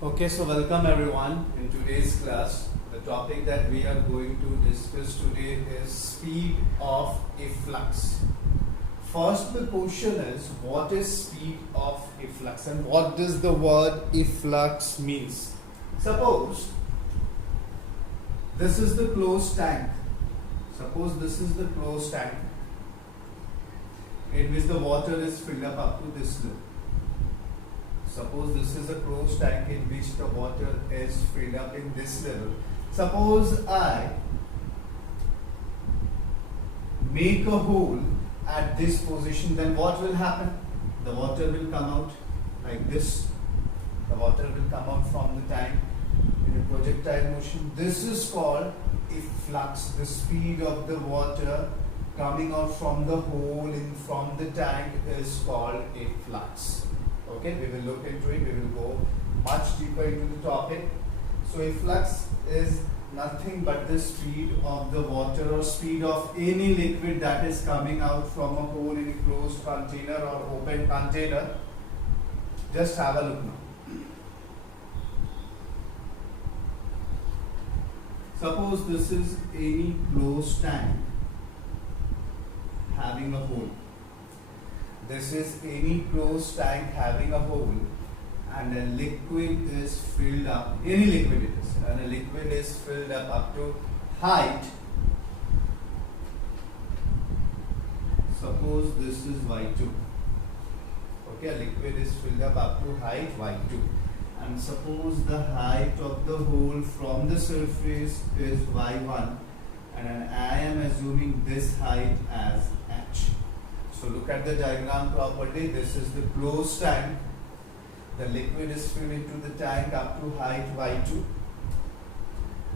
Okay, so welcome everyone in today's class. The topic that we are going to discuss today is speed of efflux. First, the question is what is speed of efflux and what does the word efflux means? Suppose this is the closed tank. Suppose this is the closed tank in which the water is filled up to this level. Suppose this is a closed tank in which the water is filled up in this level. Suppose I make a hole at this position, then what will happen? The water will come out like this. The water will come out from the tank in a projectile motion. This is called efflux, the speed of the water coming out from the hole from the tank is called efflux. Okay, we will look into it, we will go much deeper into the topic. So efflux is nothing but the speed of the water or speed of any liquid that is coming out from a hole in a closed container or open container. Just have a look now. Suppose this is any closed tank having a hole. This is any closed tank having a hole and a liquid is filled up, any liquid it is, and a liquid is filled up to height. Suppose this is Y2. Okay, a liquid is filled up to height Y2. And suppose the height of the hole from the surface is Y1 and I am assuming this height as H. So look at the diagram properly. This is the closed tank. The liquid is filled into the tank up to height Y2.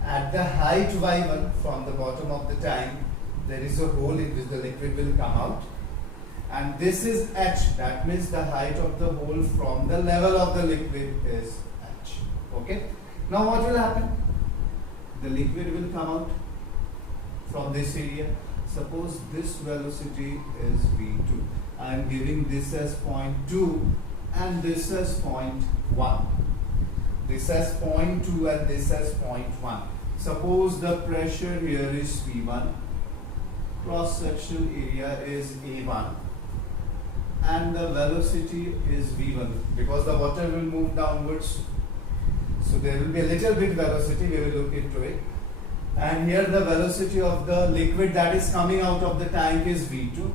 At the height Y1 from the bottom of the tank, there is a hole in which the liquid will come out. And this is H. That means the height of the hole from the level of the liquid is H. Okay. Now what will happen? The liquid will come out from this area. Suppose this velocity is v2. I am giving this as 0.2 and this as 0.1. This as 0.2 and this as 0.1. Suppose the pressure here is V1, cross-sectional area is A1 and the velocity is V1 because the water will move downwards. So there will be a little bit velocity, we will look into it. And here the velocity of the liquid that is coming out of the tank is V2.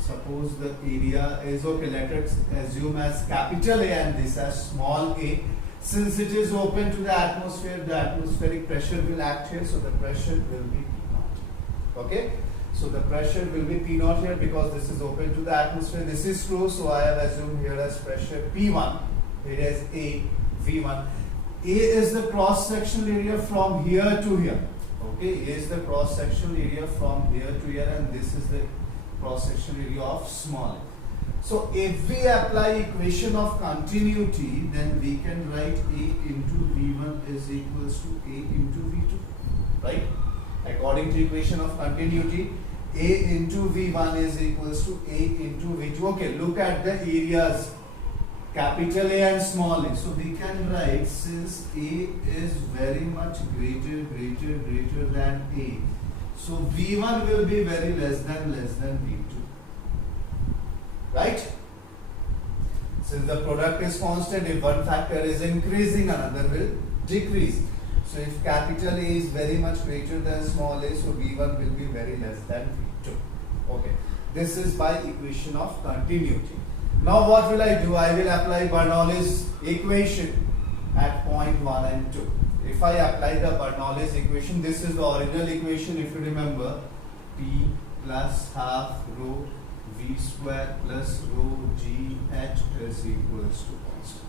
Suppose the area is, okay, let us assume as capital A and this as small a. Since it is open to the atmospheric pressure will act here, so the pressure will be P0. Okay, so the pressure will be P0 here because this is open to the atmosphere. This is closed, so I have assumed here as pressure P1. Here is A, V1. A is the cross-sectional area from here to here. Okay, A is the cross-sectional area from here to here and this is the cross-sectional area of small a. So if we apply equation of continuity, then we can write A into V1 is equals to A into V2. Right? According to equation of continuity, A into V1 is equals to A into V2. Okay, look at the areas. Capital A and small a. So we can write since A is very much greater than A. So V1 will be very less than V2. Right? Since the product is constant, if one factor is increasing, another will decrease. So if capital A is very much greater than small a, so V1 will be very less than V2. Okay. This is by equation of continuity. Now what will I do? I will apply Bernoulli's equation at point 1 and 2. If I apply the Bernoulli's equation, this is the original equation if you remember. P plus half rho V square plus rho G H is equals to constant.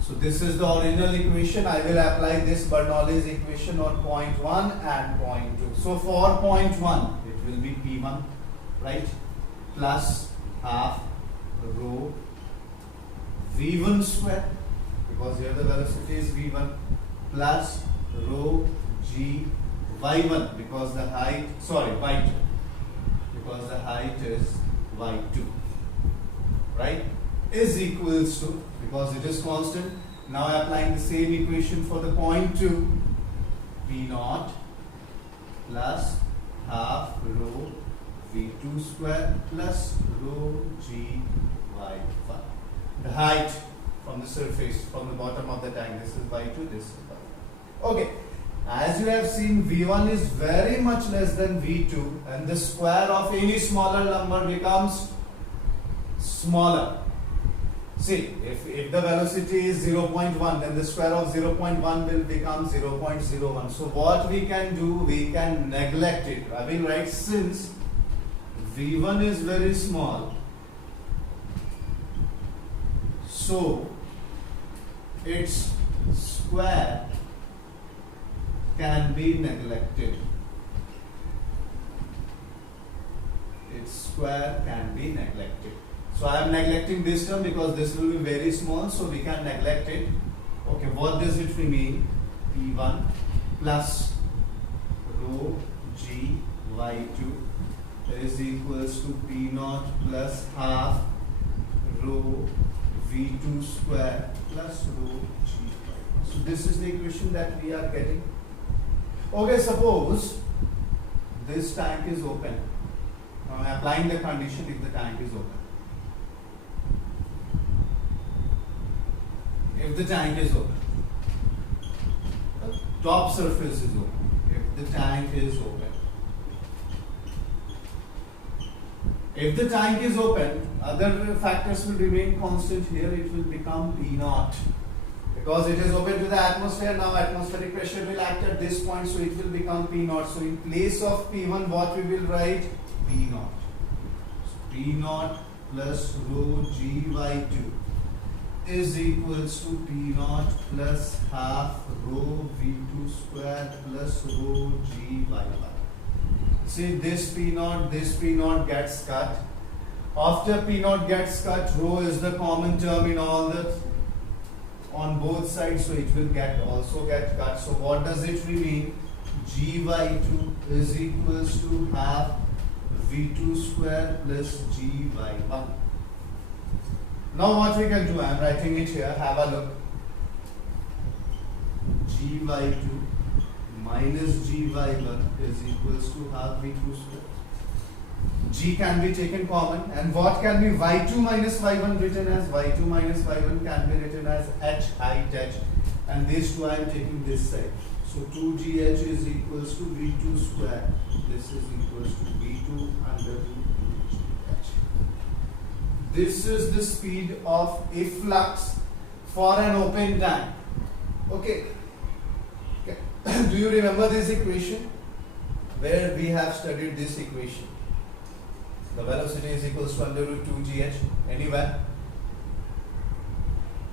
So this is the original equation. I will apply this Bernoulli's equation on point 1 and point 2. So for point 1, it will be P1, right? Plus half rho V1 square because here the velocity is V1 plus rho G Y1 because the height, Y2 because the height is Y2, right? is equals to, because it is constant, now applying the same equation for the point 2, P naught plus half rho V2 square plus rho G Y1. The height from the surface, from the bottom of the tank, this is Y2, this is Y1. Okay, as you have seen, V1 is very much less than V2, and the square of any smaller number becomes smaller. See, if the velocity is 0.1, then the square of 0.1 will become 0.01. So what we can do, we can neglect it. I mean, right, since V1 is very small, so its square can be neglected. Its square can be neglected. So I am neglecting this term because this will be very small, so we can neglect it. Okay, what does it mean? P1 plus rho G Y2 is equals to P naught plus half rho V2 square plus rho G Y1. So this is the equation that we are getting. Okay, suppose this tank is open. Now I am applying the condition if the tank is open. If the tank is open, the top surface is open. If the tank is open, if the tank is open, other factors will remain constant. Here it will become P naught, because it is open to the atmosphere. Now atmospheric pressure will act at this point, so it will become P naught. So in place of P1, what we will write? P naught. So P naught plus rho G Y2 is equals to P naught plus half rho V2 square plus rho G Y1. See, this P naught gets cut. After P naught gets cut, rho is the common term in all the on both sides, so it will also get cut. So what does it mean? G Y2 is equals to half V2 square plus G Y1. Now what we can do, I am writing it here, have a look. G Y2 minus G Y1 is equals to half V2 square. G can be taken common, and what can be Y2 minus Y1 written as? Y2 minus Y1 can be written as H, height H, and these two I am taking this side. So 2GH is equals to V2 square. This is equals to V2 under 2GH. This is the speed of efflux for an open tank. Okay. Do you remember this equation? Where we have studied this equation? The velocity is equals to under root 2gh. Anywhere?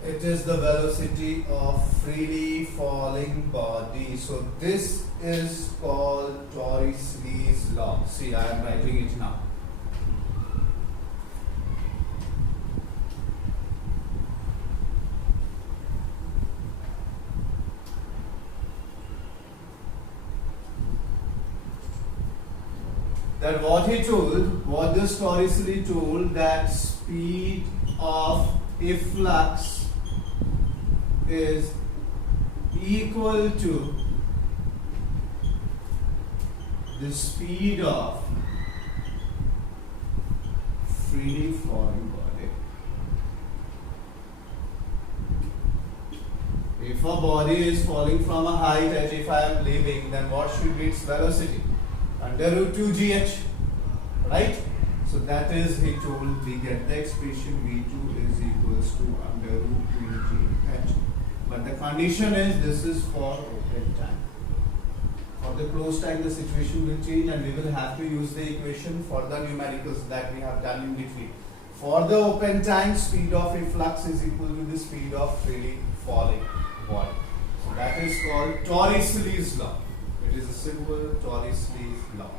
It is the velocity of freely falling body. So this is called Torricelli's law. See, I am writing it now. That what he told, what this Torricelli told, that speed of efflux is equal to the speed of freely falling body. If a body is falling from a height as if I am leaving, then what should be its velocity? Under root 2gh, right? So that is, he told, we get the expression V2 is equals to under root 2gh. But the condition is, this is for open tank. For the closed tank, the situation will change, and we will have to use the equation for the numericals that we have done in between. For the open tank, speed of efflux is equal to the speed of freely falling body. So that is called Torricelli's law. It is a simple Torricelli's law.